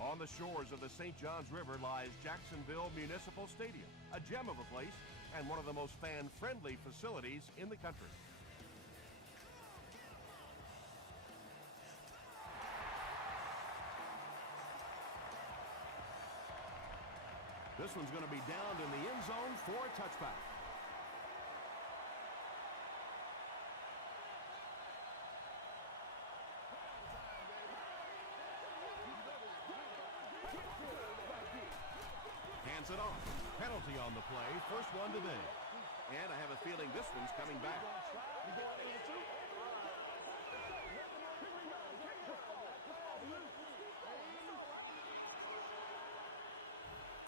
On the shores of the St. Johns River lies Jacksonville Municipal Stadium, a gem of a place and one of the most fan-friendly facilities in the country. This one's going to be downed in the end zone for a touchback. Hands it off. Penalty on the play. First one today. And I have a feeling this one's coming back.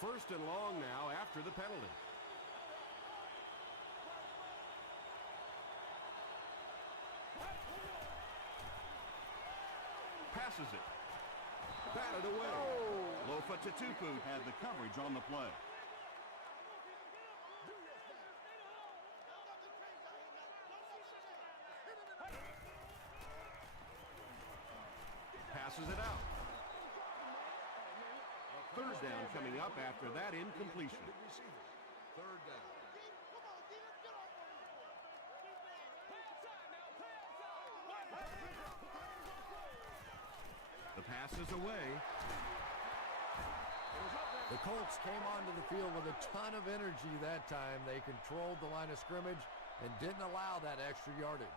First and long now after the penalty. Passes it. Batted away. Oh. Lofa Tatupu had the coverage on the play. Passes it out. Third down coming up after that incompletion. Third down. The pass is away. The Colts came onto the field with a ton of energy that time. They controlled the line of scrimmage and didn't allow that extra yardage.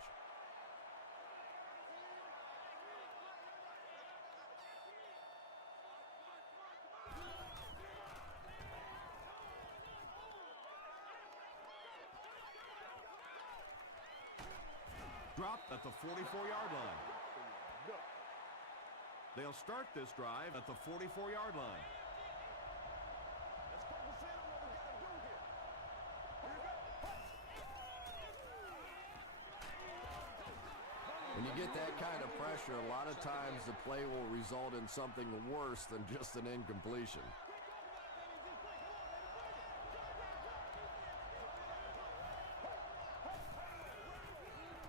Dropped at the 44-yard line. They'll start this drive at the 44-yard line. When you get that kind of pressure, a lot of times the play will result in something worse than just an incompletion.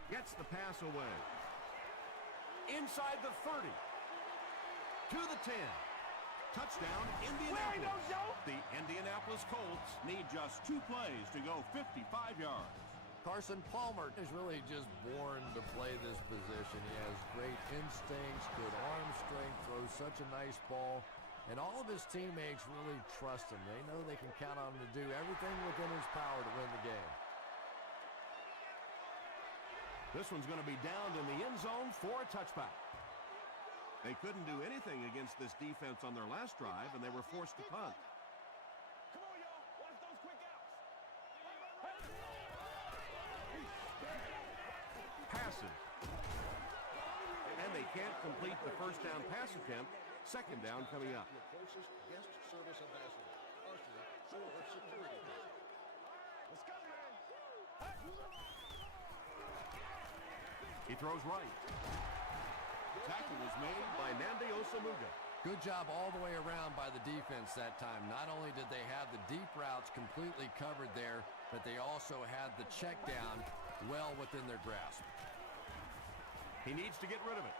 Gets the pass away. Inside the 30. To the 10. Touchdown, Indianapolis. The Indianapolis Colts need just 2 plays to go 55 yards. Carson Palmer is really just born to play this position. He has great instincts, good arm strength, throws such a nice ball, and all of his teammates really trust him. They know they can count on him to do everything within his power to win the game. This one's going to be downed in the end zone for a touchback. They couldn't do anything against this defense on their last drive, and they were forced to punt. Come on, y'all. Watch those quick outs. Passes. And they can't complete the first down pass attempt. Second down coming up. Your closest guest service ambassador, Usher, for security. Let's go, man. He throws right. Tackle was made by Nandi Osamuga. Good job all the way around by the defense that time. Not only did they have the deep routes completely covered there, but they also had the check down well within their grasp. He needs to get rid of it.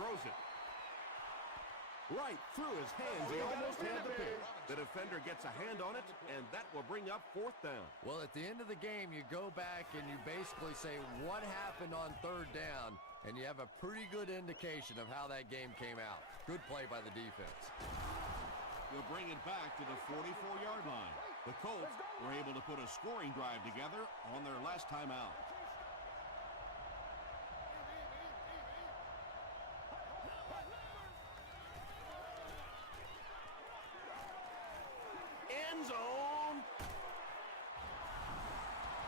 Throws it. Right through his hands. He almost had the pick. The defender gets a hand on it, and that will bring up fourth down. Well, at the end of the game, you go back and you basically say what happened on third down, and you have a pretty good indication of how that game came out. Good play by the defense. We'll bring it back to the 44-yard line. The Colts were able to put a scoring drive together on their last time out. End zone.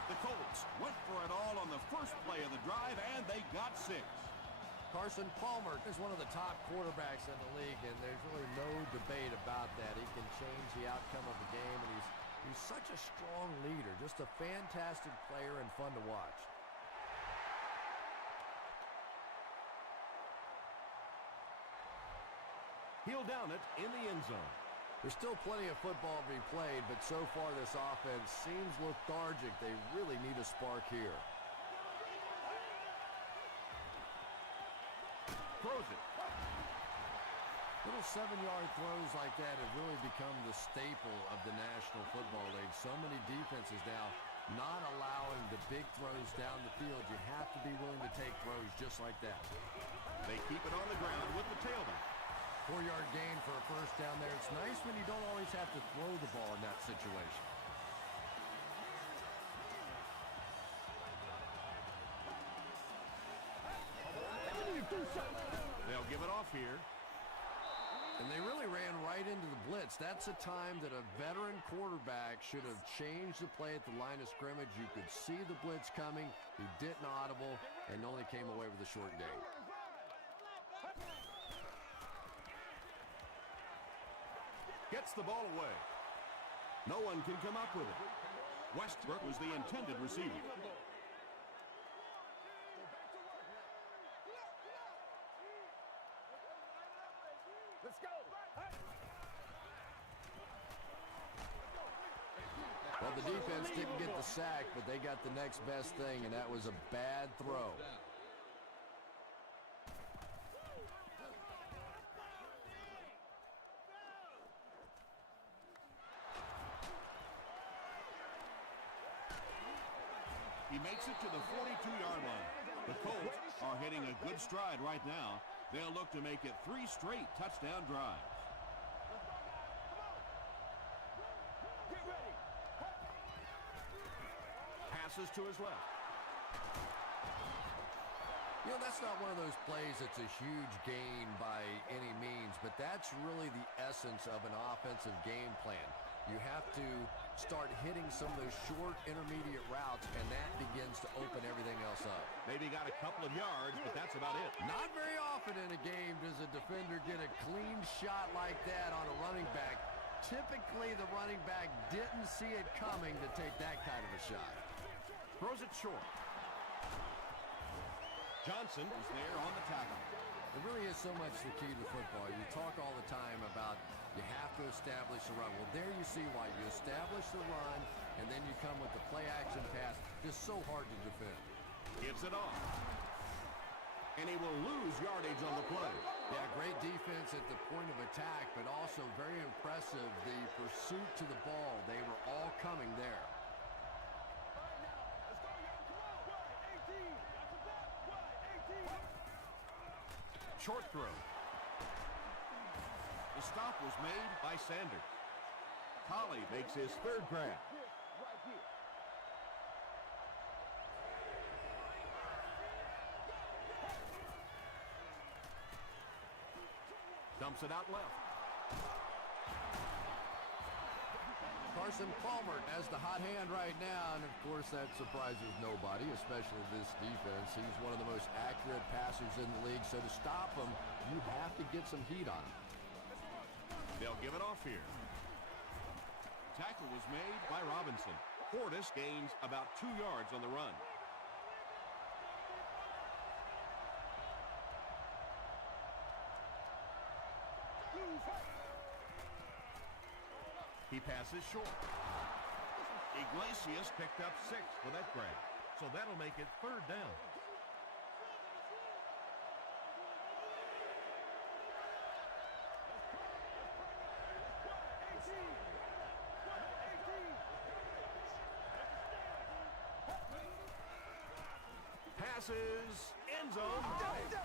The Colts went for it all on the first play of the drive, and they got 6. Carson Palmer is one of the top quarterbacks in the league, and there's really no debate about that. He can change the outcome of the game, and he's such a strong leader, just a fantastic player and fun to watch. He'll down it in the end zone. There's still plenty of football to be played, but so far this offense seems lethargic. They really need a spark here. Throws it. A 7-yard throws like that have really become the staple of the National Football League. So many defenses now not allowing the big throws down the field. You have to be willing to take throws just like that. They keep it on the ground with the tailback. 4-yard gain for a first down there. It's nice when you don't always have to throw the ball in that situation. They'll give it off here. And they really ran right into the blitz. That's a time that a veteran quarterback should have changed the play at the line of scrimmage. You could see the blitz coming. He didn't audible and only came away with a short gain. Gets the ball away. No one can come up with it. Westbrook was the intended receiver. Let's go. Well, the defense didn't get the sack, but they got the next best thing, and that was a bad throw. He makes it to the 42-yard line. The Colts are hitting a good stride right now. They'll look to make it 3 straight touchdown drives. Get ready. Passes to his left. You know, that's not one of those plays that's a huge gain by any means, but that's really the essence of an offensive game plan. You have to start hitting some of those short intermediate routes, and that begins to open everything else up. Maybe got a couple of yards, but that's about it. Not very often in a game does a defender get a clean shot like that on a running back. Typically, the running back didn't see it coming to take that kind of a shot. Throws it short. Johnson is there on the tackle. It really is so much the key to football. You talk all the time about you have to establish the run. Well, there you see why. You establish the run, and then you come with the play-action pass. Just so hard to defend. Gives it off. And he will lose yardage on the play. Yeah, great defense at the point of attack, but also very impressive, the pursuit to the ball. They were all coming there. Short throw. The stop was made by Sanders. Colley makes his 3rd grab. Dumps it out left. Carson Palmer has the hot hand right now, and of course that surprises nobody, especially this defense. He's one of the most accurate passers in the league, so to stop him, you have to get some heat on him. They'll give it off here. Tackle was made by Robinson. Portis gains about 2 yards on the run. He passes short. Iglesias picked up 6 for that grab. So that'll make it 3rd down. Passes, end zone.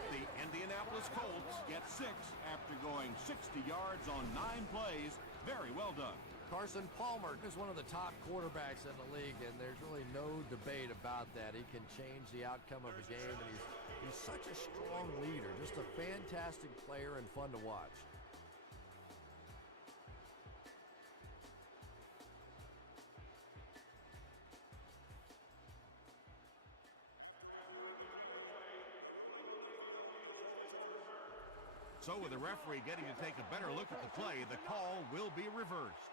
The Indianapolis Colts get 6 after going 60 yards on 9 plays. Very well done. Carson Palmer is one of the top quarterbacks in the league, and there's really no debate about that. He can change the outcome of a game, and he's such a strong leader, just a fantastic player and fun to watch. So with the referee getting to take a better look at the play, the call will be reversed.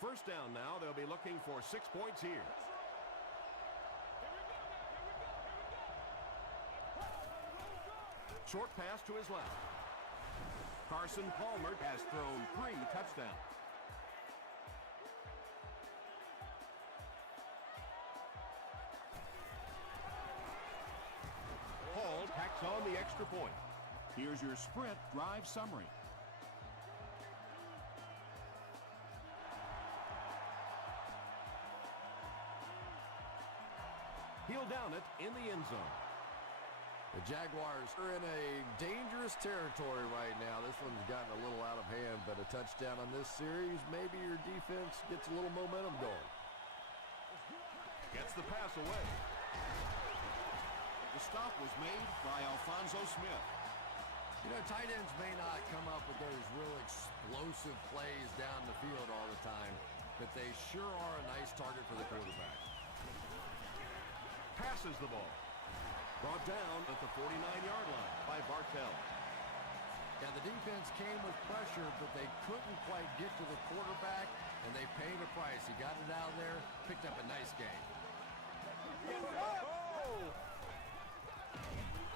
First down now, they'll be looking for 6 points here. Short pass to his left. Carson Palmer has thrown 3 touchdowns. Hall tacks on the extra point. Here's your sprint drive summary. He'll down it in the end zone. The Jaguars are in a dangerous territory right now. This one's gotten a little out of hand, but a touchdown on this series, maybe your defense gets a little momentum going. Gets the pass away. The stop was made by Alfonso Smith. You know, tight ends may not come up with those real explosive plays down the field all the time, but they sure are a nice target for the quarterback. Passes the ball. Brought down at the 49-yard line by Bartell. Yeah, the defense came with pressure, but they couldn't quite get to the quarterback, and they paid a price. He got it out of there, picked up a nice game.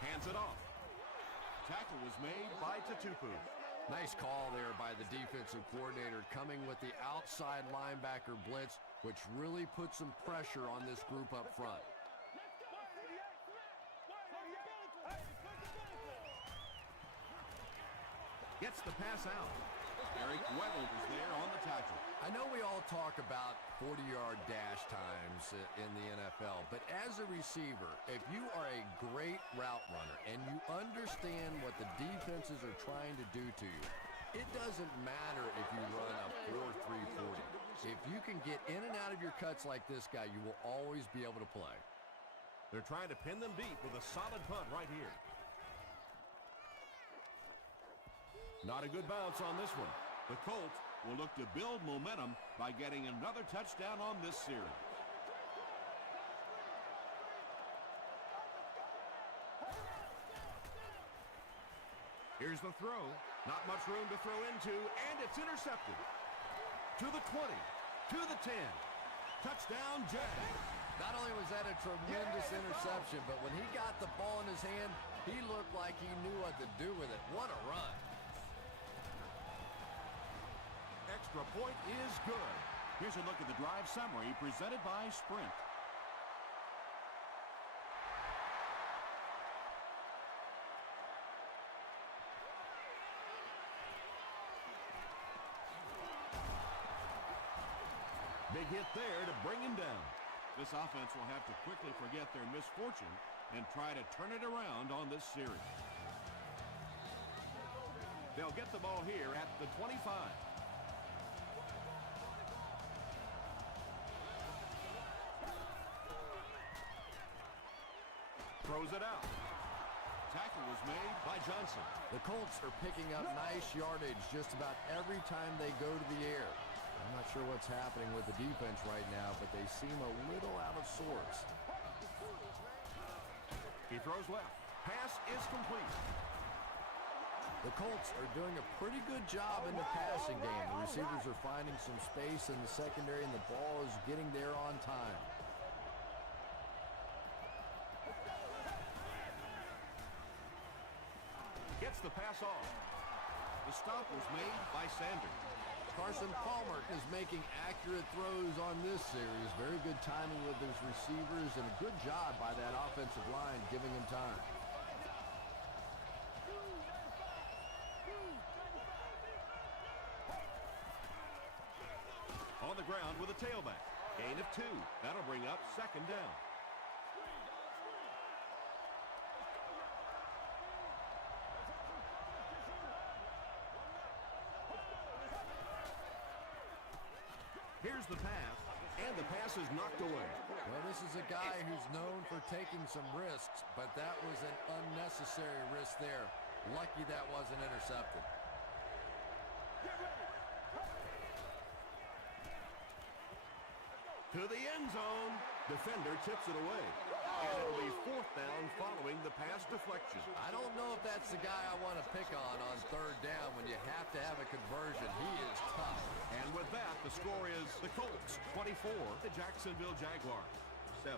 Hands it off. Tackle was made by Tatupu. Nice call there by the defensive coordinator, coming with the outside linebacker blitz, which really put some pressure on this group up front. Gets the pass out. Eric Weddle was there on the tackle. I know we all talk about 40-yard dash times in the NFL, but as a receiver, if you are a great route runner and you understand what the defenses are trying to do to you, it doesn't matter if you run a 4.340. If you can get in and out of your cuts like this guy, you will always be able to play. They're trying to pin them deep with a solid punt right here. Not a good bounce on this one. The Colts will look to build momentum by getting another touchdown on this series. Here's the throw. Not much room to throw into, and it's intercepted. To the 20, to the 10. Touchdown, Jags. Not only was that a tremendous interception, but when he got the ball in his hand, he looked like he knew what to do with it. What a run. Extra point is good. Here's a look at the drive summary presented by Sprint. Big hit there to bring him down. This offense will have to quickly forget their misfortune and try to turn it around on this series. They'll get the ball here at the 25. Throws it out. Tackle was made by Johnson. The Colts are picking up nice yardage just about every time they go to the air. I'm not sure what's happening with the defense right now, but they seem a little out of sorts. He throws left. Pass is complete. The Colts are doing a pretty good job in the passing game. The receivers are finding some space in the secondary, and the ball is getting there on time. Gets the pass off. The stop was made by Sanders. Carson Palmer is making accurate throws on this series. Very good timing with his receivers and a good job by that offensive line giving him time. On the ground with a tailback. Gain of 2. That'll bring up second down. Here's the pass, and the pass is knocked away. Well, this is a guy who's known for taking some risks, but that was an unnecessary risk there. Lucky that wasn't intercepted. To the end zone. Defender tips it away. And it'll be fourth down following the pass deflection. I don't know if that's the guy I want to pick on third down when you have to have a conversion. He is tough. And with that, the score is the Colts 24, the Jacksonville Jaguars 7.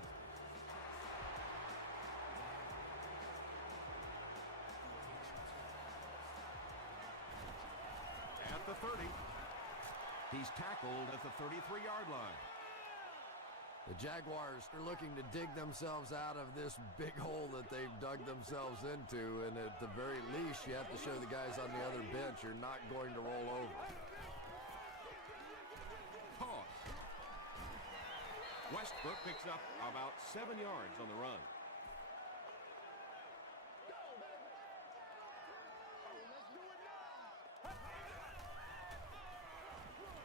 At the 30, he's tackled at the 33-yard line. The Jaguars are looking to dig themselves out of this big hole that they've dug themselves into, and at the very least, you have to show the guys on the other bench you're not going to roll over. Toss. Westbrook picks up about 7 yards on the run.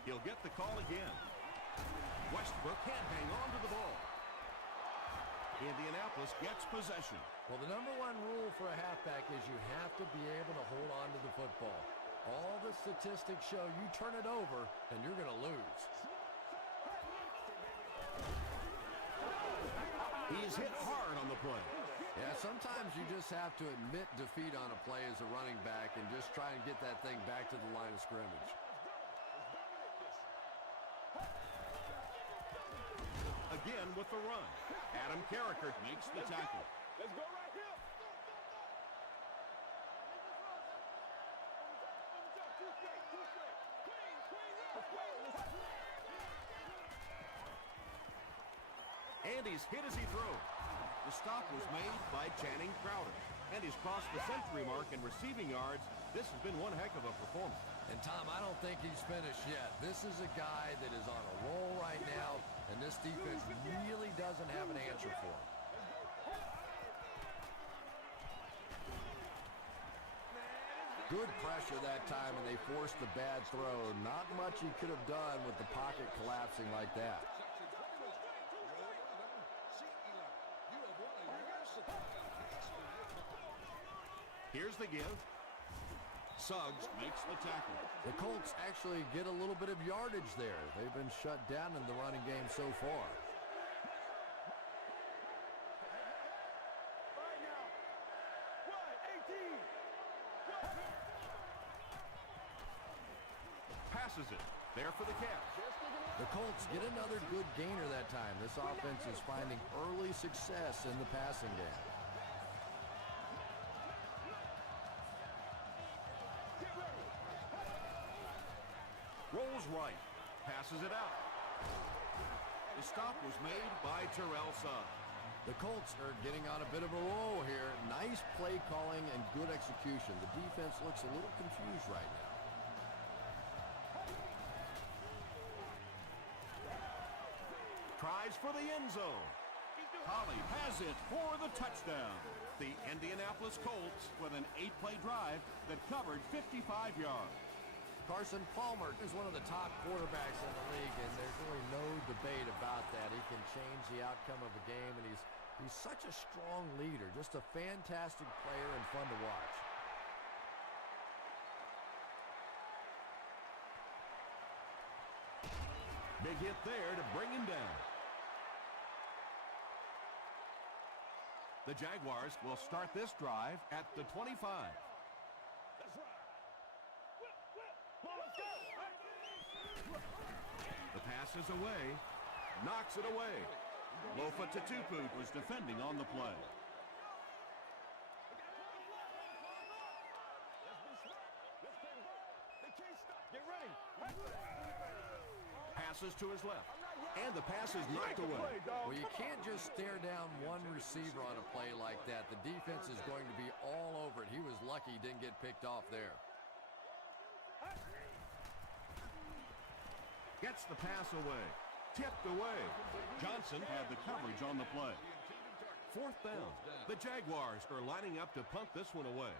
He'll get the call again. Westbrook can't hang on to the ball. Indianapolis gets possession. Well, the number one rule for a halfback is you have to be able to hold on to the football. All the statistics show you turn it over and you're going to lose. He's hit hard on the play. Yeah, sometimes you just have to admit defeat on a play as a running back and just try and get that thing back to the line of scrimmage. Again with the run. Adam Carricker makes the tackle. Let's go right here. And he's hit as he throws. The stop was made by Channing Crowder. And he's crossed the century mark in receiving yards. This has been one heck of a performance. And Tom, I don't think he's finished yet. This is a guy that is on a roll right now, and this defense really doesn't have an answer for him. Good pressure that time, and they forced the bad throw. Not much he could have done with the pocket collapsing like that. Here's the give. Suggs makes the tackle. The Colts actually get a little bit of yardage there. They've been shut down in the running game so far. Passes it. There for the catch. The Colts get another good gainer that time. This offense is finding early success in the passing game. Rolls right. Passes it out. The stop was made by Terrell Suggs. The Colts are getting on a bit of a roll here. Nice play calling and good execution. The defense looks a little confused right now. Tries for the end zone. Holly has it for the touchdown. The Indianapolis Colts with an 8-play drive that covered 55 yards. Carson Palmer is one of the top quarterbacks in the league, and there's really no debate about that. He can change the outcome of a game, and he's such a strong leader, just a fantastic player and fun to watch. Big hit there to bring him down. The Jaguars will start this drive at the 25. The pass is away. Knocks it away. Lofa Tatupu was defending on the play. Get ready. Passes to his left. And the pass is knocked away. Well, you can't just stare down one receiver on a play like that. The defense is going to be all over it. He was lucky he didn't get picked off there. Gets the pass away. Tipped away. Johnson had the coverage on the play. Fourth down. The Jaguars are lining up to punt this one away.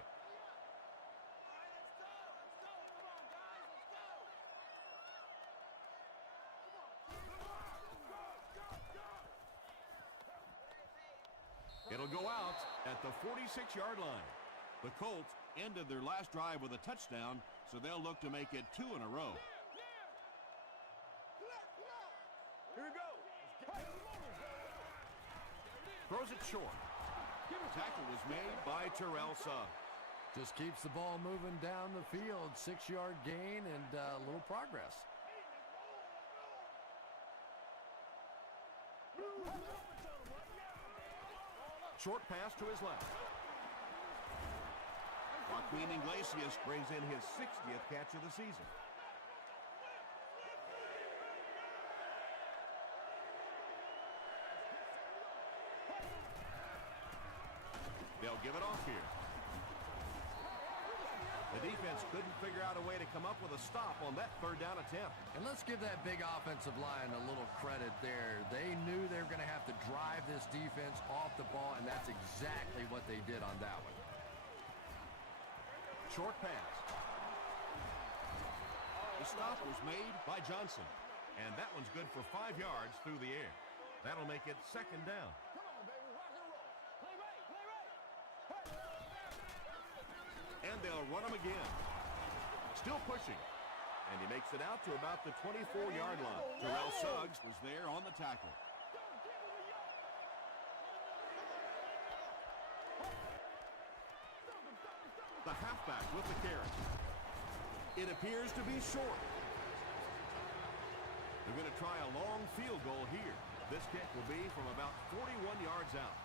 It'll go out at the 46-yard line. The Colts ended their last drive with a touchdown, so they'll look to make it 2 in a row. Here we go. Throws it short. Tackle was made by Terrell Suggs. Just keeps the ball moving down the field. 6-yard gain and a little progress. Short pass to his left. Joaquin Iglesias brings in his 60th catch of the season. They'll give it off here. The defense defense couldn't figure out a way to come up with a stop on that third down attempt. And let's give that big offensive line a little credit there. They knew they were going to have to drive this defense off the ball, and that's exactly what they did on that one. Short pass. The stop was made by Johnson, and that one's good for 5 yards through the air. That'll make it second down. Come on, baby. Rock and roll. Play right. Play right. And they'll run him again. Still pushing. And he makes it out to about the 24-yard line. Terrell Suggs was there on the tackle. The halfback with the carry. It appears to be short. They're going to try a long field goal here. This kick will be from about 41 yards out.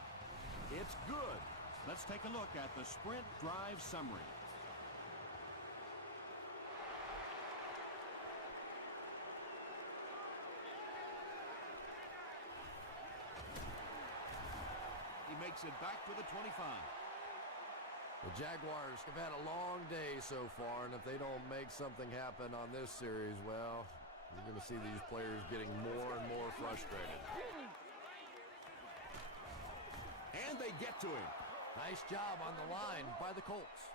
It's good. Let's take a look at the sprint drive summary. He makes it back to the 25. The Jaguars have had a long day so far, and if they don't make something happen on this series, well, you're going to see these players getting more and more frustrated. And they get to him. Nice job on the line by the Colts.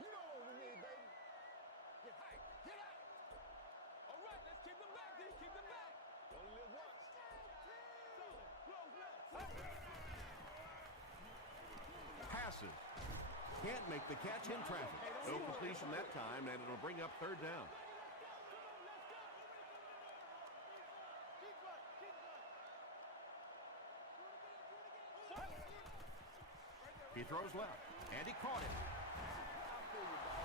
You know what we need, baby. Get hype. Get out. All right, let's keep them back. Let's keep them back. You only live once. Passes. Can't make the catch in traffic. No completion that time, and it'll bring up third down. He throws left, and he caught it.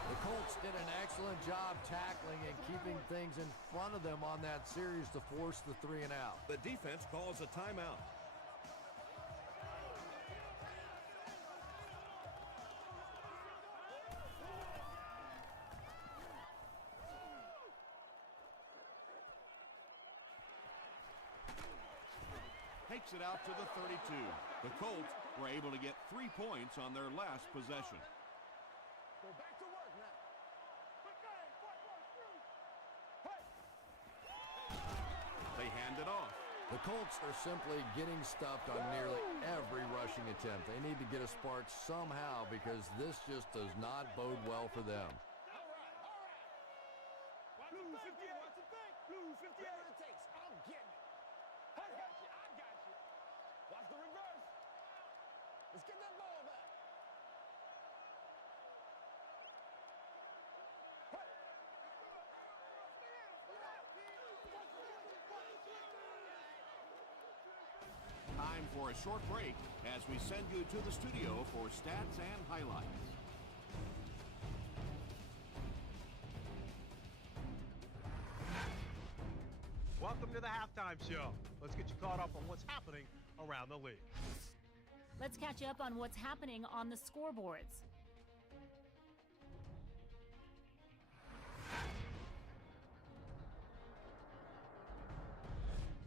The Colts did an excellent job tackling and keeping things in front of them on that series to force the 3 and out. The defense calls a timeout. Takes it out to the 32. The Colts were able to get 3 points on their last possession. Go back to work now. They hand it off. The Colts are simply getting stuffed on nearly every rushing attempt. They need to get a spark somehow because this just does not bode well for them. Blue 58. Watch the thing. Blue 58. Whatever it takes. I'm getting it. I got you. I got you. Watch the reverse. Let's get that ball back. Time for a short break as we send you to the studio for stats and highlights. Welcome to the halftime show. Let's get you caught up on what's happening around the league. Let's catch up on what's happening on the scoreboards.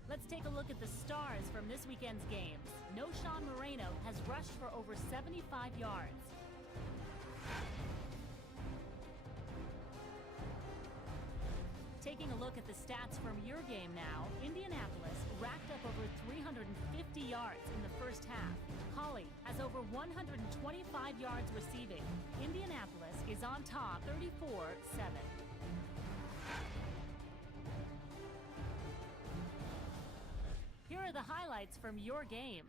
Let's take a look at the stars from this weekend's games. Sean Moreno has rushed for over 75 yards. Taking a look at the stats from your game now, Indianapolis racked up over 350 yards in the first half. Holly has over 125 yards receiving. Indianapolis is on top 34-7. Here are the highlights from your game.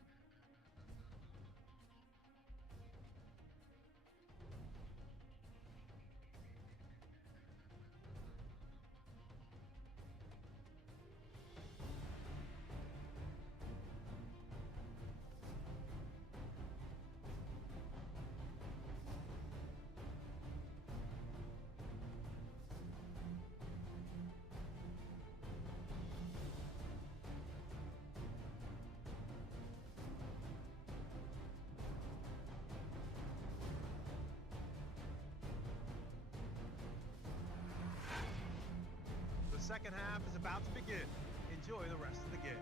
second half is about to begin. Enjoy the rest of the game.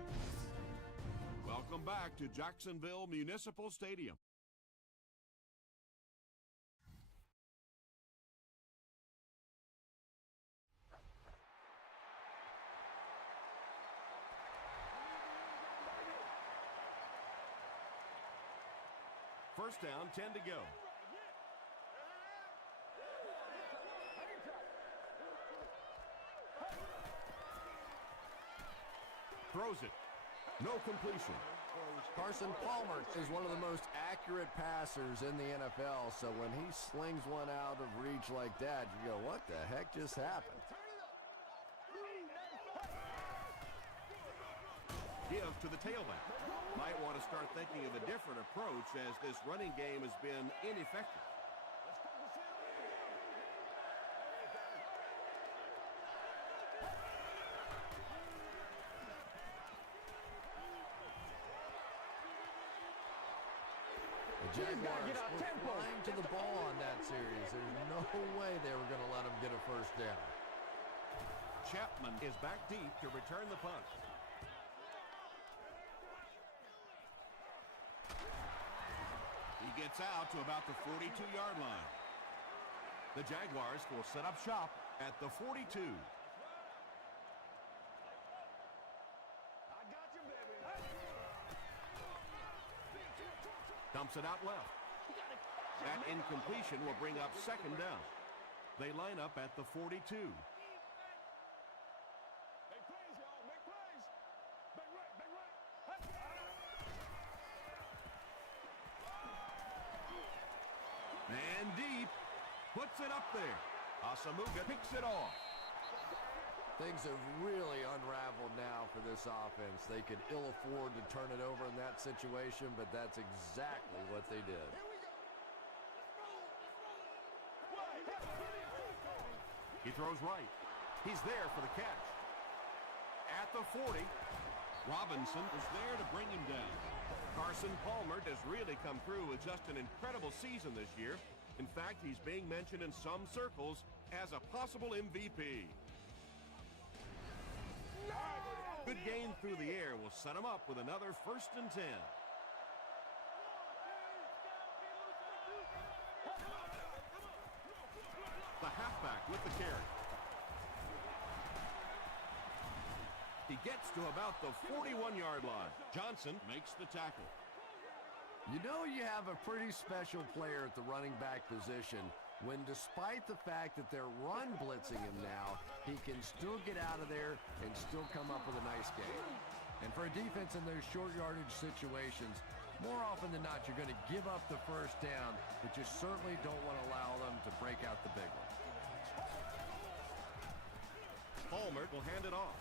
Welcome back to Jacksonville Municipal Stadium. First down, 10 to go. Throws it. No completion. Carson Palmer is one of the most accurate passers in the NFL, so when he slings one out of reach like that, you go, what the heck just happened? Give to the tailback. Might want to start thinking of a different approach as this running game has been ineffective. The Jaguars were flying to the ball on that series. There's no way they were going to let them get a first down. Chapman is back deep to return the punt. He gets out to about the 42-yard line. The Jaguars will set up shop at the 42. Dumps it out left. That incompletion will bring up second down. They line up at the 42. Make plays, y'all. Make plays. Big right, big right. And deep. Puts it up there. Asamuga picks it off. Things have really unraveled now for this offense. They could ill afford to turn it over in that situation, but that's exactly what they did. He throws right. He's there for the catch. At the 40, Robinson is there to bring him down. Carson Palmer has really come through with just an incredible season this year. In fact, he's being mentioned in some circles as a possible MVP. Good gain through the air will set him up with another 1st and 10. The halfback with the carry. He gets to about the 41-yard line. Johnson makes the tackle. You know you have a pretty special player at the running back position when, despite the fact that they're run blitzing him now, he can still get out of there and still come up with a nice game. And for a defense in those short yardage situations, more often than not, you're going to give up the first down, but you certainly don't want to allow them to break out the big one. Palmer will hand it off.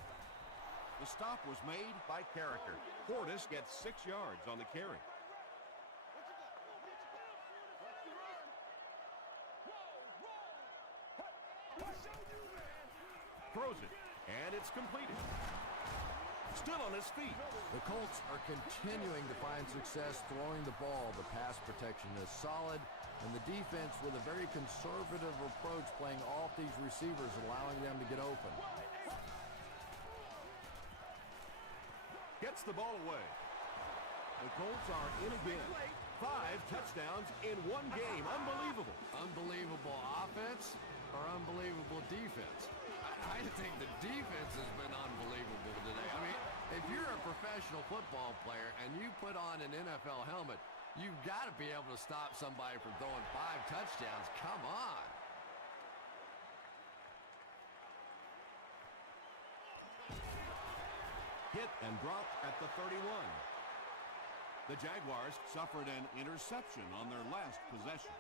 The stop was made by Carricker. Portis gets 6 yards on the carry. Throws it, and it's completed. Still on his feet. The Colts are continuing to find success throwing the ball. The pass protection is solid, and the defense with a very conservative approach playing off these receivers, allowing them to get open. Gets the ball away. The Colts are in again. 5 touchdowns in one game. Unbelievable. Unbelievable offense or unbelievable defense? I think the defense has been unbelievable today. I mean, if you're a professional football player and you put on an NFL helmet, you've got to be able to stop somebody from throwing 5 touchdowns. Come on. Hit and dropped at the 31. The Jaguars suffered an interception on their last possession.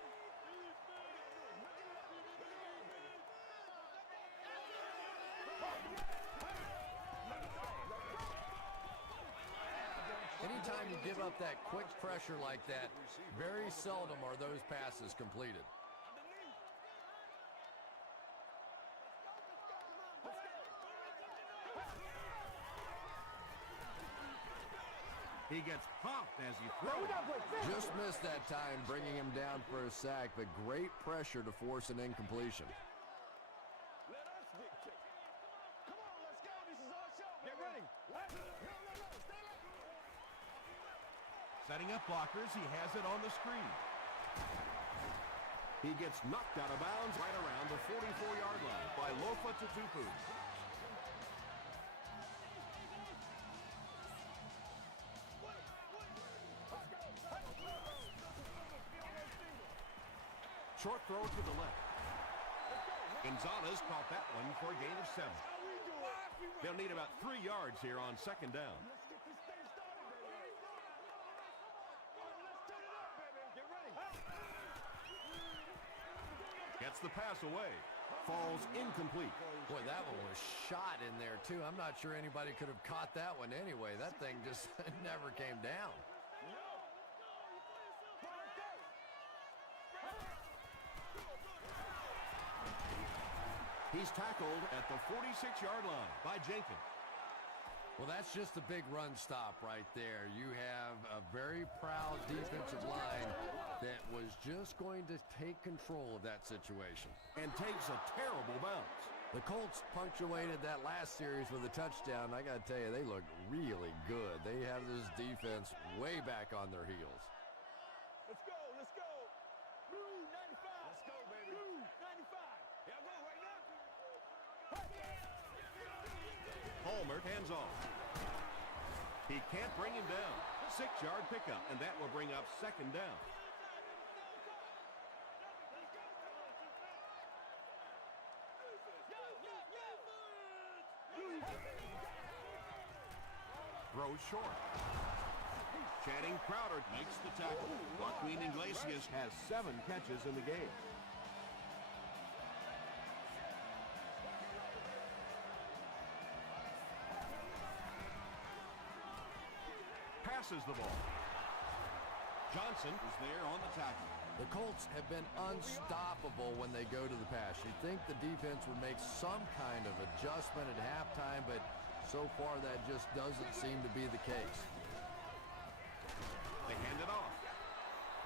Anytime you give up that quick pressure like that, very seldom are those passes completed. He gets popped as he throws. Just missed that time, bringing him down for a sack, but great pressure to force an incompletion. Let us dictate. Come on, ready. No, stay left. Setting up blockers, he has it on the screen. He gets knocked out of bounds right around the 44-yard line by Lofa Tatupu. Short throw to the left. Gonzalez caught that one for a gain of 7. They'll need about 3 yards here on second down. Let's get this thing started, baby. Let's turn it up, baby. Get ready. Gets the pass away. Falls incomplete. Boy, that one was shot in there, too. I'm not sure anybody could have caught that one anyway. That thing just never came down. He's tackled at the 46-yard line by Jenkins. Well, that's just a big run stop right there. You have a very proud defensive line that was just going to take control of that situation. And takes a terrible bounce. The Colts punctuated that last series with a touchdown. I got to tell you, they look really good. They have this defense way back on their heels. Let's go. Blue 95. Let's go, baby. Blue 95. Y'all go right now. Palmer hands off. He can't bring him down. 6-yard pickup, and that will bring up second down. Throws short. Channing Crowder makes the tackle. Joaquin Iglesias has 7 catches in the game. Passes the ball. Johnson is there on the tackle. The Colts have been unstoppable when they go to the pass. You'd think the defense would make some kind of adjustment at halftime, but so far that just doesn't seem to be the case. They hand it off.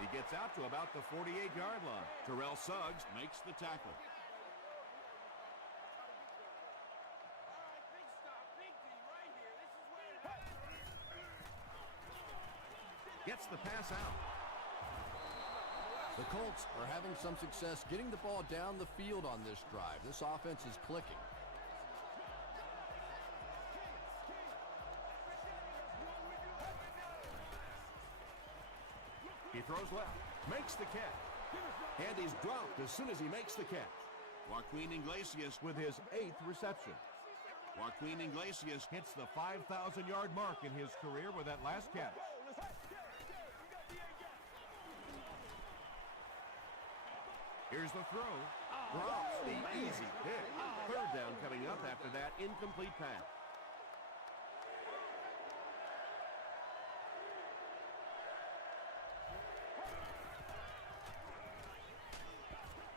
He gets out to about the 48-yard line. Terrell Suggs makes the tackle. Gets the pass out. The Colts are having some success getting the ball down the field on this drive. This offense is clicking. He throws left, makes the catch. And he's dropped as soon as he makes the catch. Joaquin Iglesias with his 8th reception. Joaquin Iglesias hits the 5,000-yard mark in his career with that last catch. Here's the throw. Drops the easy pick. Third down coming up after that incomplete pass.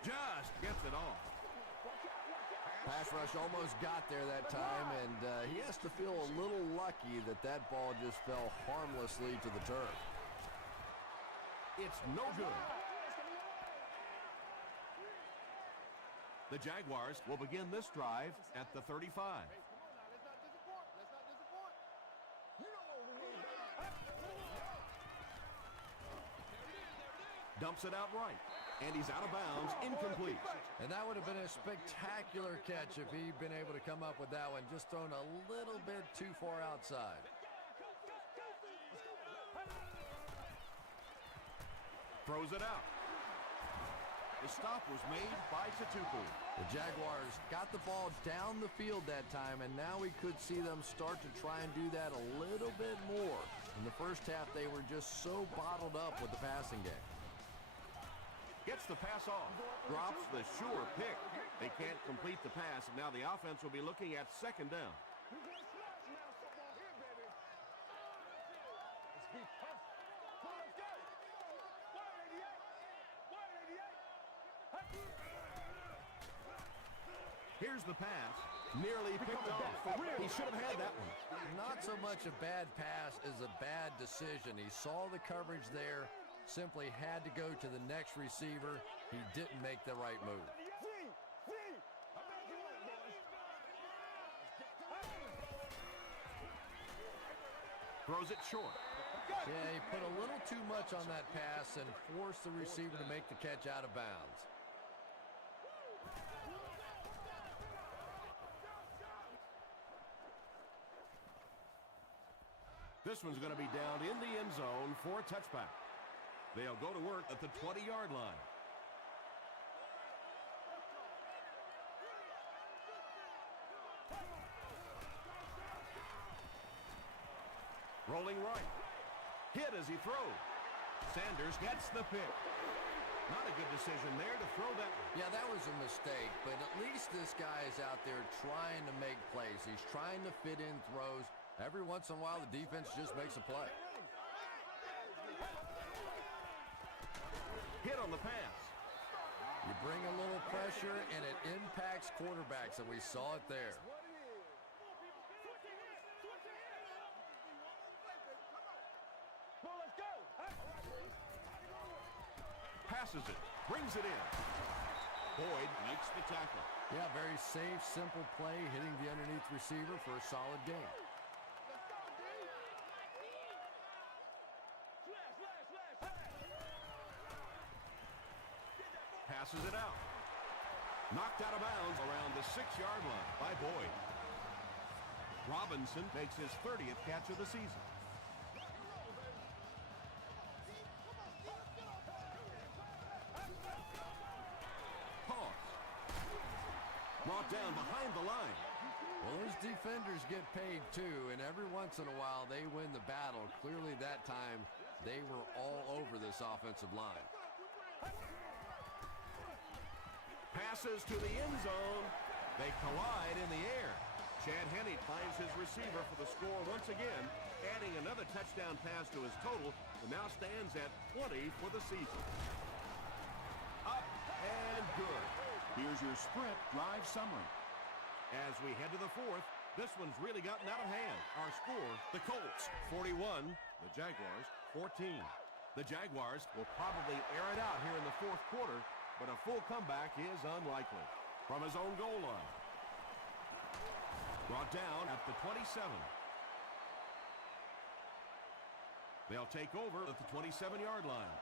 Just gets it off. Pass rush almost got there that time, and he has to feel a little lucky that that ball just fell harmlessly to the turf. It's no good. The Jaguars will begin this drive at the 35. Dumps it out right, and he's out of bounds, incomplete. And that would have been a spectacular catch if he'd been able to come up with that one, just thrown a little bit too far outside. Throws it out. The stop was made by Tatupu. The Jaguars got the ball down the field that time, and now we could see them start to try and do that a little bit more. In the first half, they were just so bottled up with the passing game. Gets the pass off. Drops the sure pick. They can't complete the pass, and now the offense will be looking at second down. Here's the pass. Nearly picked off. He should have had that one. Not so much a bad pass as a bad decision. He saw the coverage there, simply had to go to the next receiver. He didn't make the right move. Throws it short. Yeah, he put a little too much on that pass and forced the receiver to make the catch out of bounds. This one's going to be down in the end zone for a touchback. They'll go to work at the 20-yard line. Rolling right. Hit as he throws. Sanders gets the pick. Not a good decision there to throw that one. Yeah, that was a mistake, but at least this guy is out there trying to make plays. He's trying to fit in throws. Every once in a while, the defense just makes a play. Hit on the pass. You bring a little pressure, and it impacts quarterbacks, and we saw it there. Passes it. Brings it in. Boyd makes the tackle. Yeah, very safe, simple play, hitting the underneath receiver for a solid gain. Passes it out. Knocked out of bounds around the 6-yard line by Boyd. Robinson makes his 30th catch of the season. Toss. Brought down behind the line. Well, those defenders get paid too, and every once in a while they win the battle. Clearly that time they were all over this offensive line. Passes to the end zone. They collide in the air. Chad Henne finds his receiver for the score once again, adding another touchdown pass to his total, and now stands at 20 for the season. Up and good. Here's your Sprint drive summary. As we head to the fourth, this one's really gotten out of hand. Our score, the Colts 41, the Jaguars 14. The Jaguars will probably air it out here in the fourth quarter, but a full comeback is unlikely. From his own goal line. Brought down at the 27. They'll take over at the 27-yard line.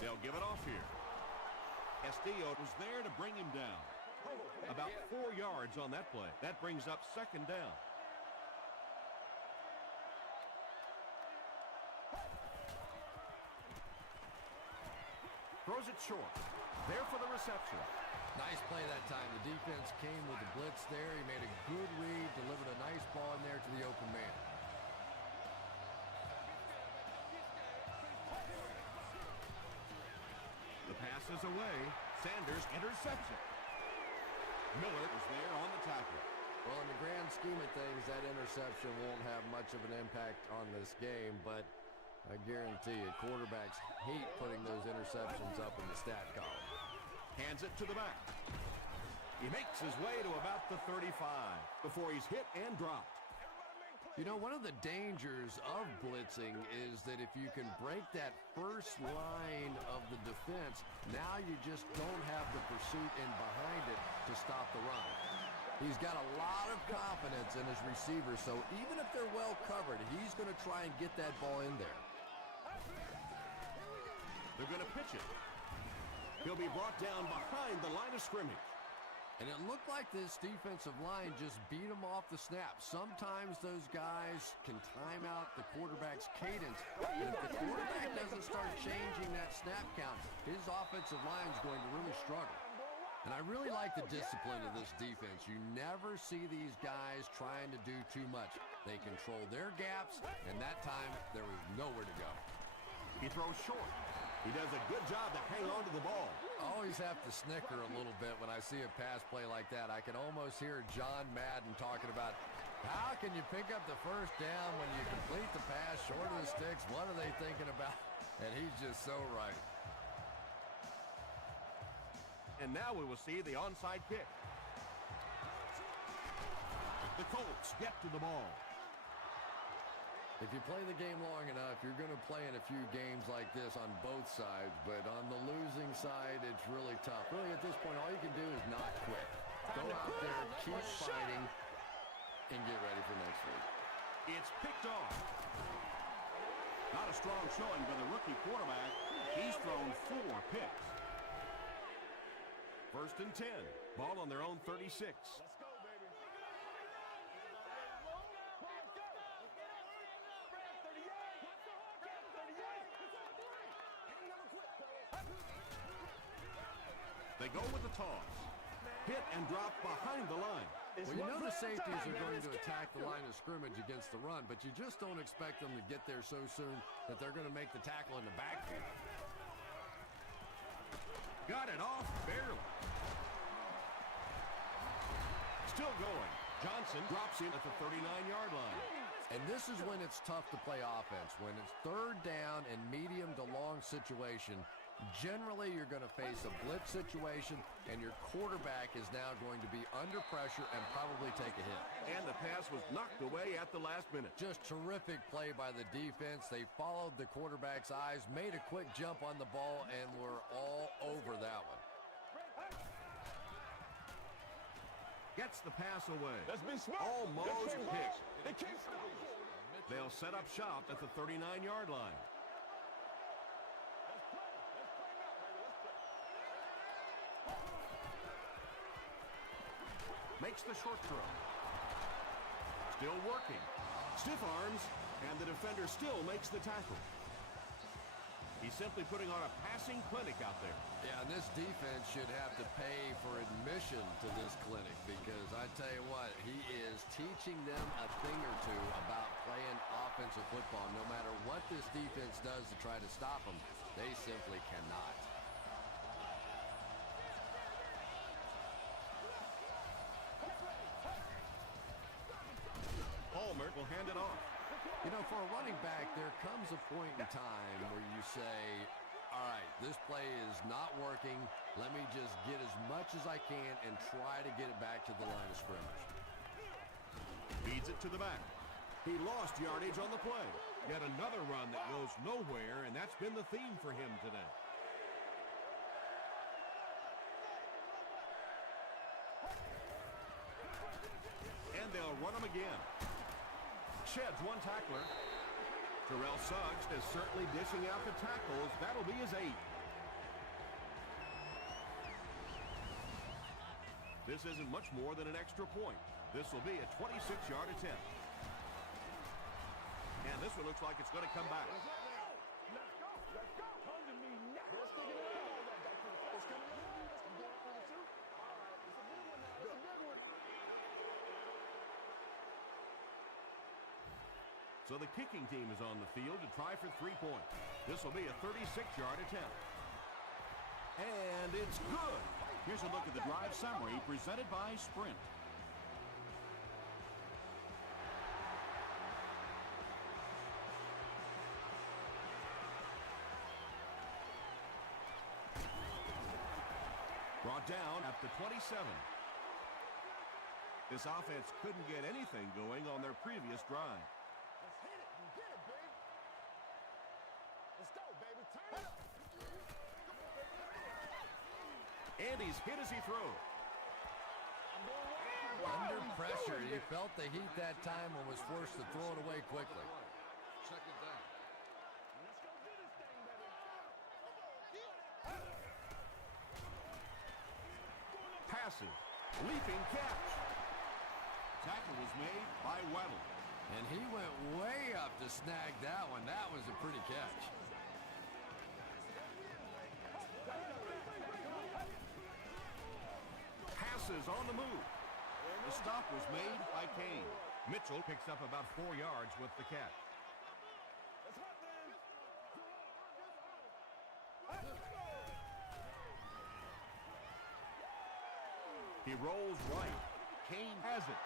They'll give it off here. Castillo was there to bring him down. About 4 yards on that play. That brings up second down. Throws it short. There for the reception. Nice play that time. The defense came with the blitz there. He made a good read, delivered a nice ball in there to the open man. The pass is away. Sanders intercepts it. Miller is there on the tackle. Well, in the grand scheme of things, that interception won't have much of an impact on this game, but I guarantee you, quarterbacks hate putting those interceptions up in the stat column. Hands it to the back. He makes his way to about the 35 before he's hit and dropped. You know, one of the dangers of blitzing is that if you can break that first line of the defense, now you just don't have the pursuit in behind it to stop the run. He's got a lot of confidence in his receivers, so even if they're well covered, he's going to try and get that ball in there. They're going to pitch it. He'll be brought down behind the line of scrimmage. And it looked like this defensive line just beat him off the snap. Sometimes those guys can time out the quarterback's cadence. And if the quarterback doesn't start changing that snap count, his offensive line is going to really struggle. And I really like the discipline of this defense. You never see these guys trying to do too much. They control their gaps, and that time there was nowhere to go. He throws short. He does a good job to hang on to the ball. I always have to snicker a little bit when I see a pass play like that. I can almost hear John Madden talking about how can you pick up the first down when you complete the pass short of the sticks? What are they thinking about? And he's just so right. And now we will see the onside kick. The Colts get to the ball. If you play the game long enough, you're going to play in a few games like this on both sides, but on the losing side, it's really tough. Really, at this point, all you can do is not quit. Go out there, keep fighting, and get ready for next week. It's picked off. Not a strong showing by the rookie quarterback. He's thrown 4 picks. 1st and 10. Ball on their own 36. Let's go, baby. They go with the toss. Hit and drop behind the line. Well, you know the safeties are going to attack the line of scrimmage against the run, but you just don't expect them to get there so soon that they're going to make the tackle in the backfield. Got it off barely. Still going. Johnson drops in at the 39-yard line. And this is when it's tough to play offense. When it's 3rd down and medium to long situation, generally you're going to face a blitz situation, and your quarterback is now going to be under pressure and probably take a hit. And the pass was knocked away at the last minute. Just terrific play by the defense. They followed the quarterback's eyes, made a quick jump on the ball, and were all over that one. Gets the pass away. Let's be smart. Almost picked. They can't stop. They'll set up shop at the 39-yard line. Let's play now, baby. Let's play. Makes the short throw. Still working. Stiff arms, and the defender still makes the tackle. He's simply putting on a passing clinic out there. Yeah, and this defense should have to pay for admission to this clinic, because I tell you what, he is teaching them a thing or two about playing offensive football. No matter what this defense does to try to stop them, they simply cannot. Palmer will hand it off. You know, for a running back, there comes a point in time where you say, all right, this play is not working. Let me just get as much as I can and try to get it back to the line of scrimmage. Feeds it to the back. He lost yardage on the play. Yet another run that goes nowhere, and that's been the theme for him today. And they'll run him again. Sheds one tackler. Terrell Suggs is certainly dishing out the tackles. That'll be his 8th. This isn't much more than an extra point. This will be a 26-yard attempt. And this one looks like it's going to come back. Let's go. Let's go. Come to me now. Let's stick it out. It's coming up. Let's go for the 2. All right. It's a good one now. It's a good one. So the kicking team is on the field to try for 3 points. This will be a 36-yard attempt. And it's good. Here's a look at the drive summary presented by Sprint. Brought down at the 27. This offense couldn't get anything going on their previous drive. Let's hit it. You get it, baby. Let's go, baby. Turn it up. And he's hit as he throws. Under pressure, he felt the heat that time and was forced to throw it away quickly. Check it down. Let's go do this thing, baby. Passes. Leaping catch. Tackle was made by Weddle. And he went way up to snag that one. That was a pretty catch. Passes on the move. The stop was made by Kane. Mitchell picks up about 4 yards with the catch. He rolls right. Kane has it.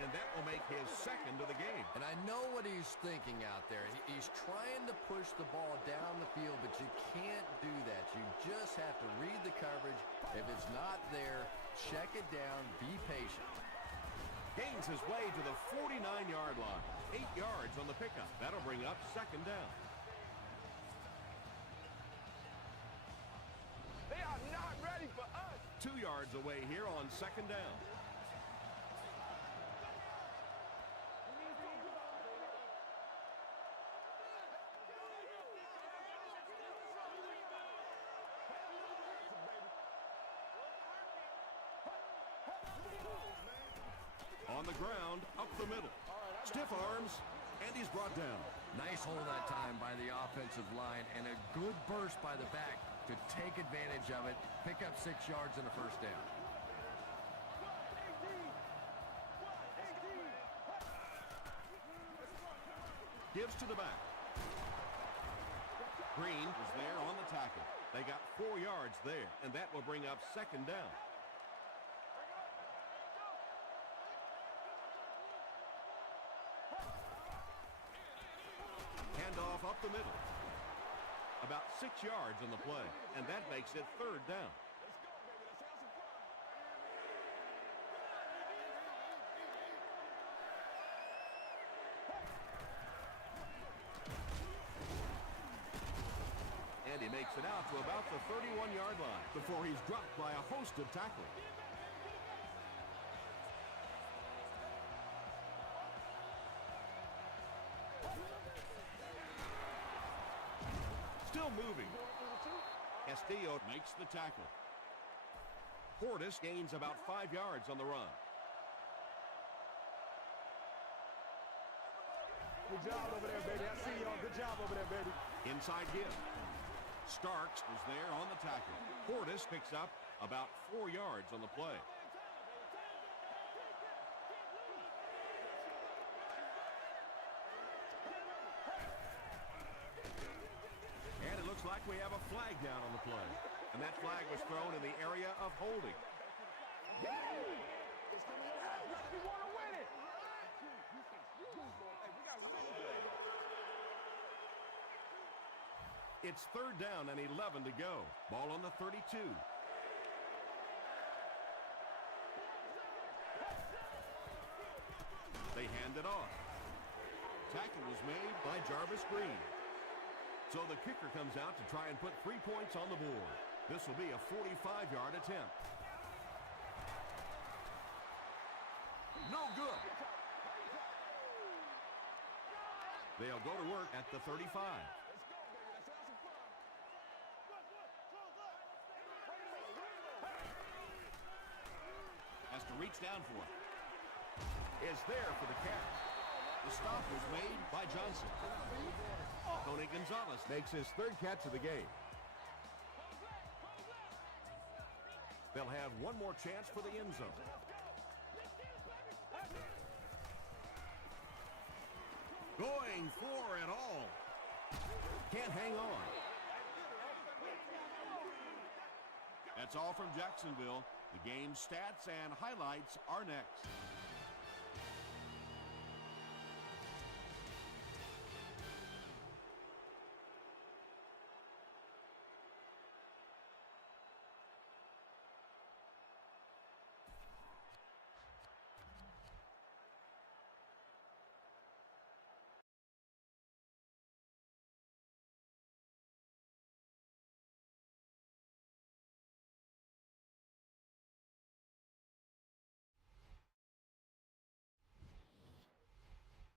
And that will make his 2nd of the game. And I know what he's thinking out there. He's trying to push the ball down the field, but you can't do that. You just have to read the coverage. If it's not there, check it down, be patient. Gains his way to the 49-yard line. 8 yards on the pickup. That'll bring up second down. They are not ready for us. 2 yards away here on second down. On the ground, up the middle. Stiff arms, and he's brought down. Nice hold that time by the offensive line, and a good burst by the back to take advantage of it, pick up 6 yards and a first down. Gives to the back. Green is there on the tackle. They got 4 yards there, and that will bring up second down. Handoff up the middle. About 6 yards on the play, and that makes it third down. And he makes it out to about the 31-yard line before he's dropped by a host of tacklers. Still moving. Castillo makes the tackle. Portis gains about 5 yards on the run. Good job over there, baby. I see y'all. Good job over there, baby. Inside give. Starks is there on the tackle. Portis picks up about 4 yards on the play. And it looks like we have a flag down on the play. And that flag was thrown in the area of holding. We want to win it. It's third down and 11 to go. Ball on the 32. They hand it off. Tackle was made by Jarvis Green. So the kicker comes out to try and put 3 points on the board. This will be a 45-yard attempt. No good. They'll go to work at the 35. Has to reach down for it. Is there for the catch. The stop was made by Johnson. Tony Gonzalez makes his third catch of the game. They'll have one more chance for the end zone. Going for it all. Can't hang on. That's all from Jacksonville. The game stats and highlights are next.